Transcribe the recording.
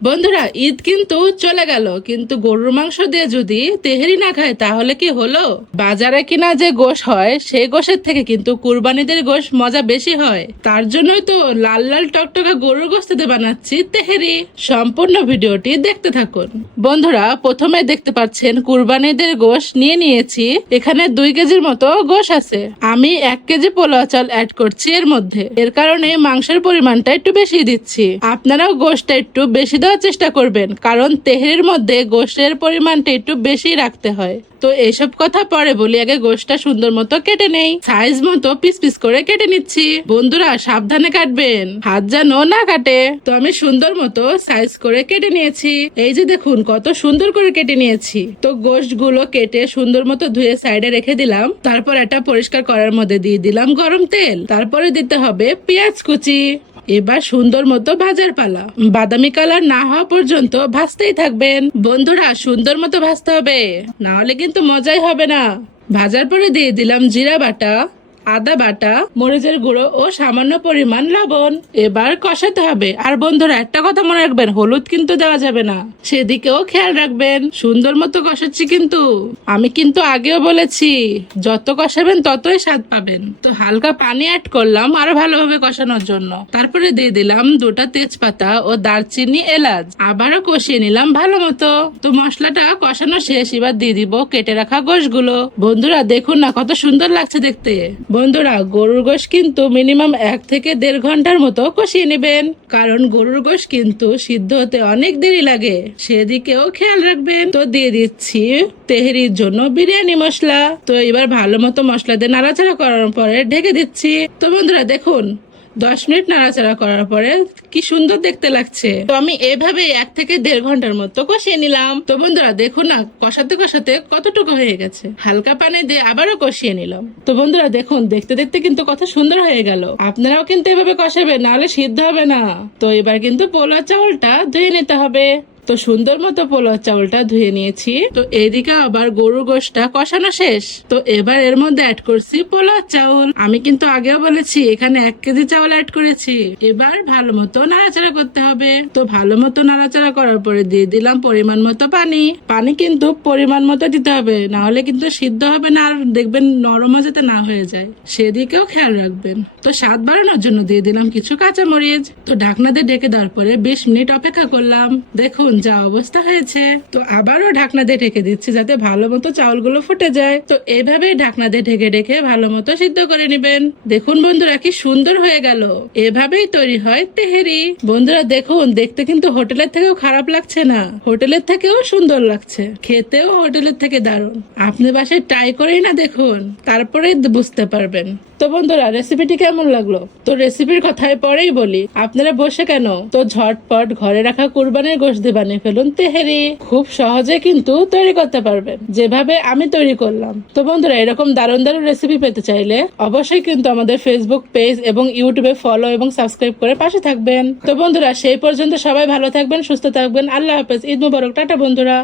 বন্ধুরা, ঈদ কিন্তু চলে গেল। কিন্তু গরুর মাংস দিয়ে যদি তেহেরি না খায়, তাহলে কি হলো? বাজারে কিনা যে গোশ হয়, সেই গোশের থেকে কিন্তু কুরবানিদের গোশ মজা বেশি হয়। তার জন্যই তো লাল লাল টকটকা গরুর গোস্তিতে বানাচ্ছি তেহেরি। সম্পূর্ণ ভিডিওটি দেখতে থাকুন। বন্ধুরা, প্রথমে দেখতে পাচ্ছেন কুরবানিদের গোশ নিয়ে নিয়েছি। এখানে দুই কেজির মতো গোশ আছে। আমি এক কেজি পোলা চাল অ্যাড করছি এর মধ্যে। এর কারণে মাংসের পরিমাণটা একটু বেশি দিচ্ছি। আপনারাও গোশটা একটু বেশি দেওয়ার চেষ্টা করবেন, কারণ তেহেরির মধ্যে গোশের পরিমাণটা একটু বেশি রাখতে হয়। তো এসব কথা পরে বলি, আগে গোশটা সুন্দর মতো কেটে নেই। সাইজ মতো পিস পিস করে কেটে নিচ্ছি। বন্ধুরা, সাবধানে কাটবেন, হাত যেন না কাটে। তো আমি সুন্দর মতো সাইজ করে কেটে নিয়েছি। এই যে দেখুন, কত সুন্দর করে কেটে নিয়েছি। তো গোশটগুলো কেটে সুন্দর মতো ধুয়ে সাইডে রেখে দিলাম। তারপর এটা পরিষ্কার করার মধ্যে দিয়ে দিলাম গরম তেল। তারপরে দিতে হবে পেঁয়াজ কুচি। এবার সুন্দর মতো ভাজার পালা। বাদামি কালার না হওয়া পর্যন্ত ভাজতেই থাকবেন। বন্ধুরা, সুন্দর মতো ভাজতে হবে। নাহলে কিন্তু মজাই হবে না। ভাজার পরে দিয়ে দিলাম জিরা বাটা। আদা বাটা, মরিচের গুঁড়ো ও সামান্য পরিমাণ লবণ। এবার কষাতে হবে। আর বন্ধুরা, একটা কথা মনে রাখবেন, হলুদ কিন্তু দেওয়া যাবে না। সেদিকেও খেয়াল রাখবেন, সুন্দর মতো কষাচ্ছি কিন্তু। আমি কিন্তু আগেও বলেছি, যত কষাবেন ততই স্বাদ পাবেন। তো হালকা পানি অ্যাড করলাম আরও ভালোভাবে কষানোর জন্য। তারপরে দিয়ে দিলাম দুটা তেজপাতা ও দারচিনি এলাচ। আবারও কষিয়ে নিলাম ভালো মতো। তো মশলাটা কষানো শেষ। এবার দিয়ে দিব কেটে রাখা গোশগুলো। বন্ধুরা, দেখুন না, কত সুন্দর লাগছে দেখতে। বন্ধুরা, গরুর গোশ কিন্তু মিনিমাম এক থেকে দেড় ঘণ্টার মতো কষিয়ে নেবেন। কারণ গরুর গোশ কিন্তু সিদ্ধ হতে অনেক দেরি লাগে। সেদিকেও খেয়াল রাখবেন। তো দিয়ে দিচ্ছি তেহরির জন্য বিরিয়ানি মশলা। তো এবার ভালো মতো মশলা দিয়ে নাড়াচাড়া করার পরে ঢেকে দিচ্ছি। তো বন্ধুরা, দেখুন দশ মিনিট নাড়াচাড়া করার পরে কি সুন্দর দেখতে লাগছে। তো আমি এভাবে এক থেকে দেড় ঘণ্টার মতো কষিয়ে নিলাম। তো বন্ধুরা, দেখুন না, কষাতে কষাতে কতটুকু হয়ে গেছে। হালকা পানি দিয়ে আবারও কষিয়ে নিলাম। তো বন্ধুরা, দেখুন, দেখতে দেখতে কিন্তু কত সুন্দর হয়ে গেল। আপনারাও কিন্তু এভাবে কষাবেন, নাহলে সিদ্ধ হবে না। তো এবার কিন্তু পোলা চাউলটা ধুয়ে নিতে হবে। তো সুন্দর মতো পোলাও চাউলটা ধুয়ে নিয়েছি। তো এদিকে আবার গরুর গোশটা কষানো শেষ। তো এবার এর মধ্যে অ্যাড করছি পোলাও চাউল। আমি কিন্তু আগেও বলেছি, এখানে এক কেজি চাউল অ্যাড করেছি। এবার ভালো মতো নাড়াচাড়া করতে হবে। তো ভালো মতো নাড়াচাড়া করার পরে দিয়ে দিলাম পরিমাণ মতো পানি। পানি কিন্তু পরিমাণ মতো দিতে হবে, না হলে কিন্তু সিদ্ধ হবে না আর দেখবেন নরমও যাতে না হয়ে যায়। সেদিকেও খেয়াল রাখবেন। তো স্বাদ বাড়ানোর জন্য দিয়ে দিলাম কিছু কাঁচামরিচ। তো ঢাকনা দিয়ে ঢেকে দেওয়ার পরে বিশ মিনিট অপেক্ষা করলাম। দেখুন যা অবস্থা হয়েছে। তো আবারও ঢাকনা দিয়ে ঢেকে দিচ্ছি যাতে ভালো মতো চাউলগুলো ফুটে যায়। তো এভাবেই ঢাকনা দিয়ে ঢেকে ঢেকে ভালো মতো সিদ্ধ করে নেবেন। দেখুন বন্ধুরা কি সুন্দর হয়ে গেল। এভাবেই তৈরি হয় তেহেরি। বন্ধুরা দেখুন, দেখতে কিন্তু হোটেলের থেকেও খারাপ লাগছে না। হোটেলের থেকেও সুন্দর লাগছে। খেতেও হোটেলের থেকে দারুণ। আপনি বাসায় ট্রাই করেই না দেখুন, তারপরেই বুঝতে পারবেন। তো বন্ধুরা রেসিপিটি কেমন লাগল? তো রেসিপির কথায় পরেই বলি, আপনারা বসে কেন? তো ঝটপট ঘরে রাখা কুরবানির গোশত দিয়ে বানিয়ে ফেলুন তেহেরি। খুব সহজে কিন্তু তৈরি করতে পারবেন। যেভাবে আমি তৈরি করলাম। তো বন্ধুরা, এরকম দারুণ দারুণ রেসিপি পেতে চাইলে অবশ্যই কিন্তু আমাদের ফেসবুক পেজ এবং ইউটিউবে ফলো এবং সাবস্ক্রাইব করে পাশে থাকবেন। তো বন্ধুরা, সেই পর্যন্ত সবাই ভালো থাকবেন, সুস্থ থাকবেন। আল্লাহ হাফেজ। ঈদ মুবারক। টাটা বন্ধুরা।